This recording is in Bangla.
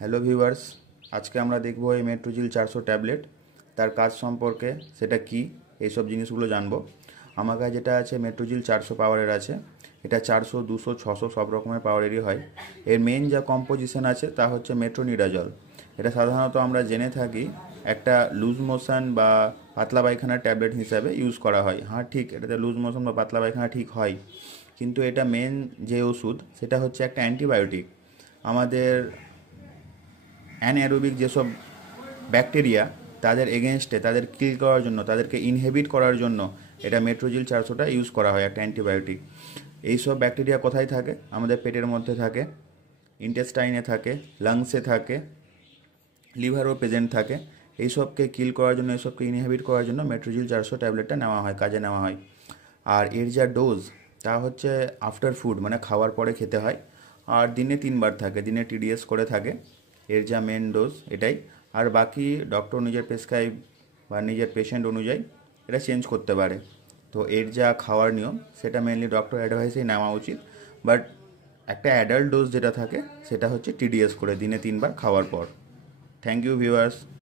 হ্যালো ভিউয়ার্স, আজকে আমরা দেখব এই মেট্রোজিল 400 ট্যাবলেট, তার কাজ সম্পর্কে, সেটা কি, এইসব জিনিসগুলো জানবো। আমার কাছে যেটা আছে মেট্রোজিল 400 পাওয়ারের আছে। এটা 400, 200, 600 সব রকমের পাওয়ারেরই হয়। এর মেইন যা কম্পোজিশন আছে তা হচ্ছে মেট্রোনিডাজল। এটা সাধারণত আমরা জেনে থাকি একটা লুজ মোশন বা পাতলা পায়খানার ট্যাবলেট হিসাবে ইউজ করা হয়। হ্যাঁ ঠিক, এটাতে লুজ মোশন বা পাতলা পায়খানা ঠিক হয়, কিন্তু এটা মেন যে ওষুধ সেটা হচ্ছে একটা অ্যান্টিবায়োটিক। আমাদের অ্যানঅ্যারোবিক যেসব ব্যাকটেরিয়া, তাদের এগেনস্টে, তাদের কিল করার জন্য, তাদেরকে ইনহেবিট করার জন্য এটা মেট্রোজিল 400টা ইউজ করা হয়, একটা অ্যান্টিবায়োটিক। এইসব ব্যাকটেরিয়া কোথায় থাকে? আমাদের পেটের মধ্যে থাকে, ইন্টেস্টাইনে থাকে, লাংসে থাকে, লিভারও প্রেজেন্ট থাকে। এইসবকে কিল করার জন্য, এইসবকে ইনহেবিট করার জন্য মেট্রোজিল 400 ট্যাবলেটটা নেওয়া হয়, কাজে নেওয়া হয়। আর এর যা ডোজ, তা হচ্ছে আফটার ফুড, মানে খাওয়ার পরে খেতে হয়। আর দিনে 3বার থাকে, দিনে টিডিএস করে থাকে। এর যা মেন ডোজ এটাই। আর বাকি ডক্টর নিজের প্রেসক্রাইব বা নিজের পেশেন্ট অনুযায়ী এটা চেঞ্জ করতে পারে। তো এর যা খাওয়ার নিয়ম সেটা মেনলি ডক্টর অ্যাডভাইসেই নেওয়া উচিত। বাট একটা অ্যাডাল্ট ডোজ যেটা থাকে সেটা হচ্ছে টিডিএস করে দিনে 3বার খাওয়ার পর। Thank you viewers.